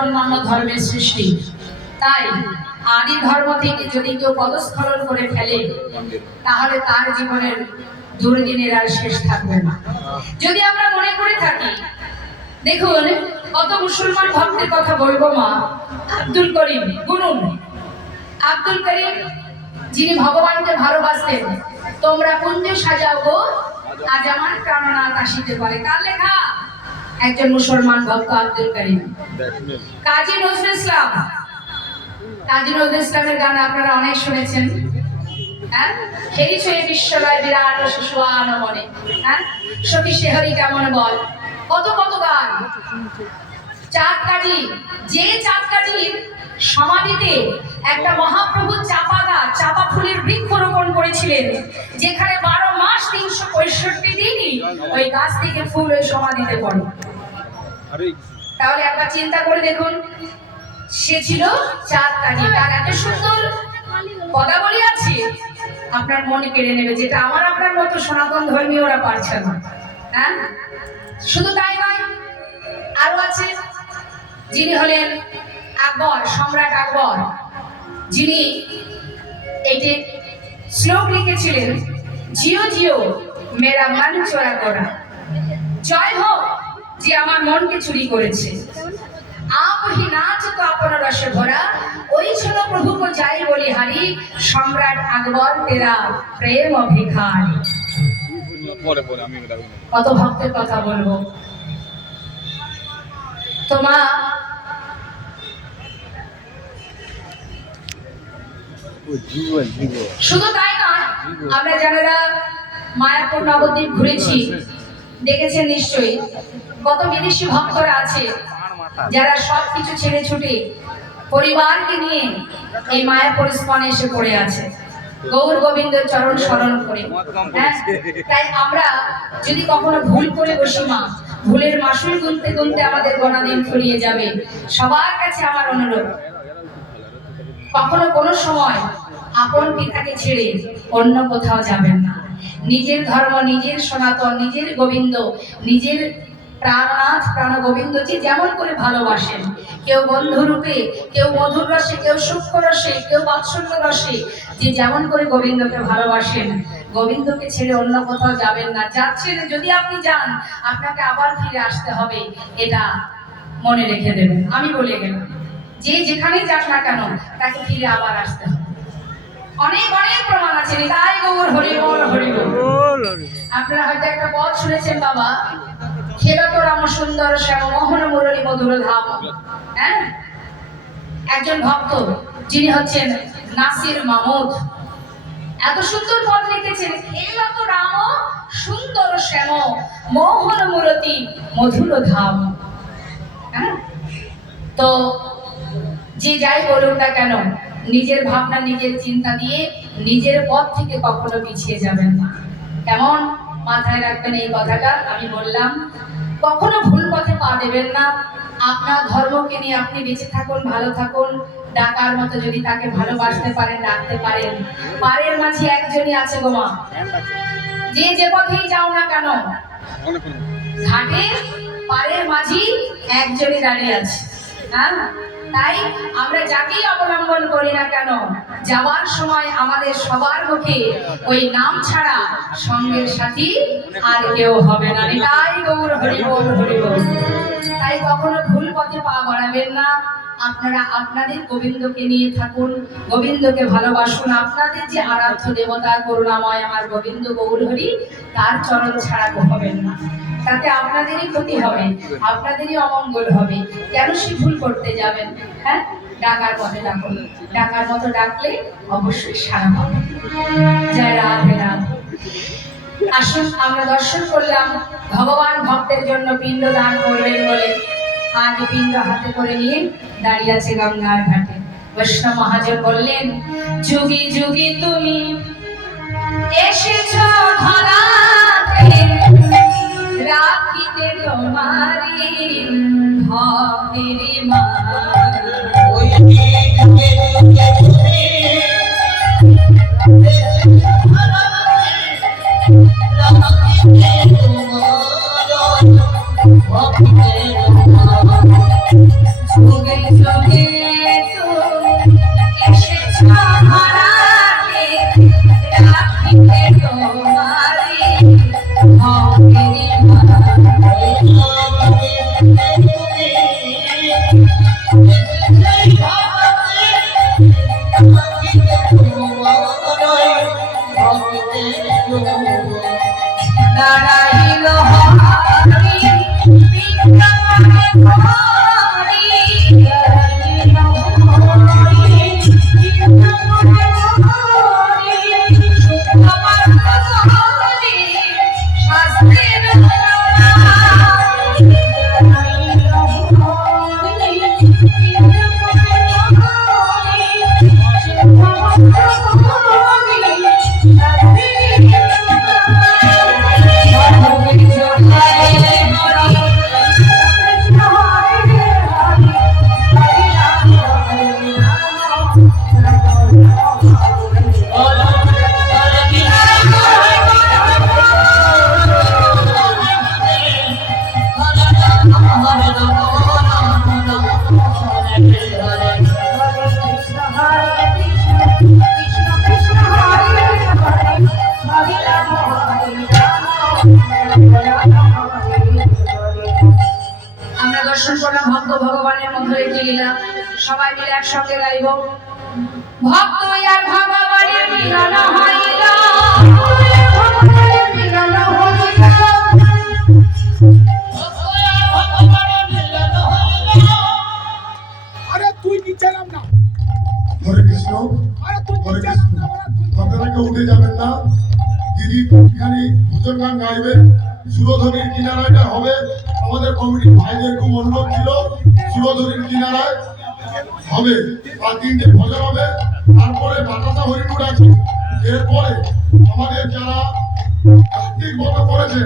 অন্যান্য ধর্মের সৃষ্টি। তাই আদি ধর্ম থেকে যদি কেউ পদস্খলন করে ফেলে তাহলে তার জীবনের দুর্দিনের আর শেষ থাকবে না। যদি আমরা মনে করে থাকি, দেখুন কত মুসলমান ভক্তের কথা বলবো মা। আব্দুল করিম গুনুন, আব্দুল করিম যিনি ভগবানকে ভালোবাসতেন, তোমরা কুঞ্জ সাজাও গো আজ আমার প্রাণনাথ আসিতে পারে। কার লেখা? একজন মুসলমান ভক্ত আব্দুল করিম। কাজী নজরুল ইসলাম, কাজী নজরুল ইসলামের গান আপনারা অনেক শুনেছেন। হ্যাঁ, সেই ছেলে বিশ্বরায় বিরাট শিশুয়ান মনে, হ্যাঁ সখী শেহরি কেমন বল, কত কত গান। চাঁদ কাজী, যে চাঁদ কাজীর সমাধিতে একটা মহাপ্রভু চাপা গাছ, চাপা ফুলের বৃক্ষরোপণ করেছিলেন, যেখানে 12 মাস 365 দিনই ওই গাছ থেকে ফুল ওই সমাধিতে পড়ে। তাহলে একবার চিন্তা করে দেখুন, সে ছিল চাঁদ কাজী। তার এত সুন্দর পদাবলী আছে, আপনার মনে কেড়ে নেবে, যেটা আমার আপনার মতো সনাতন ধর্মীয়রা পারছে না। হ্যাঁ, শুধু তাই নয়, আরো আছে যিনি হলেন আকবর, সম্রাট আকবর, যিনি একটি শ্লোক লিখেছিলেন, জিও জিও মেরা মন চোরা করা, জয় হোক যে আমার মনকে চুরি করেছে। आप ही नाच तो अपना रस भरा, वही चलो प्रभु को जाई बोली हरी, सम्राट আকবর तेरा प्रेम भिखारी। কত ভক্তের কথা বলবো। তোমা শুধু তাই নয়, আমরা যারা মায়াপুর নবদ্বীপ ঘুরেছি দেখেছেন নিশ্চয়ই, কত বিদেশি ভক্তরা আছে যারা সবকিছু ছেড়ে ছুটে পরিবারকে নিয়ে এই মায়াপুর স্থানে এসে পড়ে আছে গৌর গোবিন্দের চরণ স্মরণ করে। তাই আমরা যদি কখনো ভুল করে বসি মা, ভুলের মাসুল গুনতে গুনতে আমাদের গোনা দিন ফুরিয়ে যাবে। সবার কাছে আমার অনুরোধ, কখনো কোনো সময় আপন পিতাকে ছেড়ে অন্য কোথাও যাবেন না। নিজের ধর্ম, নিজের সনাতন, নিজের গোবিন্দ, নিজের প্রাণনাথ প্রাণ গোবিন্দজি যেমন করে ভালোবাসেন, কেউ বন্ধু রূপে, কেউ মধুর রসে, কেউ সূক্ষ্ম রসে, কেউ বাৎসল্য রসে, যে যেমন করে গোবিন্দকে ভালোবাসেন, গোবিন্দকে ছেড়ে অন্য কোথাও যাবেন না। যাচ্ছেন, যদি আপনি যান আপনাকে আবার ফিরে আসতে হবে, এটা মনে রেখে দেবেন। আমি বলে গেলাম, যে যেখানেই যাক না কেন তাকে ফিরে আবার আসতে হবে। অনেক অনেক প্রমাণ আছে। তাই গৌর হরি বল হরি বল। আপনারা হয়তো একটা পদ শুনেছেন, বাবা খেলত রাম সুন্দর শ্যাম মোহন মুরলী মধুর ধাম। হ্যাঁ, একজন ভক্ত যিনি হচ্ছেন নাসির মাহমুদ, এত সুন্দর পদ লিখেছেন, খেলত রাম সুন্দর শ্যাম মোহন মুরলী মধুর ধাম। হ্যাঁ, তো যে যাই বলুন না কেন, নিজের ভাবনা, নিজের চিন্তা দিয়ে নিজের পথ থেকে কখনো পিছিয়ে যাবেন না। কেমন মাথায় রাখবেন এই কথাটা। আমি বললাম, কখনো ভুল পথে পা দেবেন না। আপনার ধর্মকে নিয়ে আপনি বেঁচে থাকুন, ভালো থাকুন। ডাকার মতো যদি তাকে ভালোবাসতে পারেন, ডাকতে পারেন। পারের মাঝে একজনই আছে গো মা, যে যে পথেই যাও না কেন ঘাটে পারের মাঝি একজনই দাঁড়িয়ে আছে। হ্যাঁ, তাই আমরা যাকেই অবলম্বন করি না কেন, যাওয়ার সময় আমাদের সবার মুখে ওই নাম ছাড়া সঙ্গের সাথী আর কেউ হবে না। তাই গৌর হরি বল হরি বল। তাই কখনো ভুল পথে পা বাড়াবেন না। আপনারা আপনাদের গোবিন্দকে নিয়ে থাকুন, গোবিন্দকে ভালোবাসুন। আপনাদের যে আরাধ্য দেবতা করুণাময় আমার গোবিন্দ গৌর হরি, তার চরণ ছাড়া হবেন না। তাতে আপনাদেরই ক্ষতি হবে, আপনাদেরই অমঙ্গল হবে। কেন সে ভুল করতে যাবেন? হ্যাঁ, ডাকার পথে ডাকুন, ডাকার মতো ডাকলে অবশ্যই সাড়া পাবে। জয় রাধে রাধে। আসুন, আমরা দর্শন করলাম ভগবান ভক্তের জন্য পিণ্ড দান করবেন বলে আজ পিণ্ড হাতে করে নিয়ে দাঁড়িয়ে আছে গঙ্গার ঘাটে। বৈষ্ণব মহাজন বললেন, যুগে যুগে তুমি এসেছো ধরাতে, রাখিতে তোমারি ভক্তেরি মা। যুগে যুগে যুগে তুমি এসেছো ধরাতে, রাখিতে তোমারি ভক্তের দাঁড়াইল হরি বিক্রমে হরি, দাঁড়াইল হরি বিক্রমে হরি, সুখময় হরি শাস্ত্রের দাঁড়াইল হরি বিক্রমে হরি, সুখময় আমরা দর্শন করলাম ভক্ত ভগবানের মধ্যে একটি লীলা। সবাই মিলে একসঙ্গে গাইব। ভক্ত আর ভগবানের মিলন হইল, মিলন হইল, আরে তুই নিচে নাম না। হরে কৃষ্ণ, আরে তুই হরে নিচে কৃষ্ণ। নাম না। আপনারা কেউ উঠে যাবেন না। দিদি এখানে ভোজন গান গাইবে, সুরধনির কিনারাটা হবে। আমাদের কমিটির ভাইদের খুব অনুরোধ ছিল, সুরধনির কিনারায় হবে আর 3টে ভজন হবে। তারপরে বাতাসা হরিপুর আছে। এরপরে আমাদের যারা কার্তিক ব্রত করেছে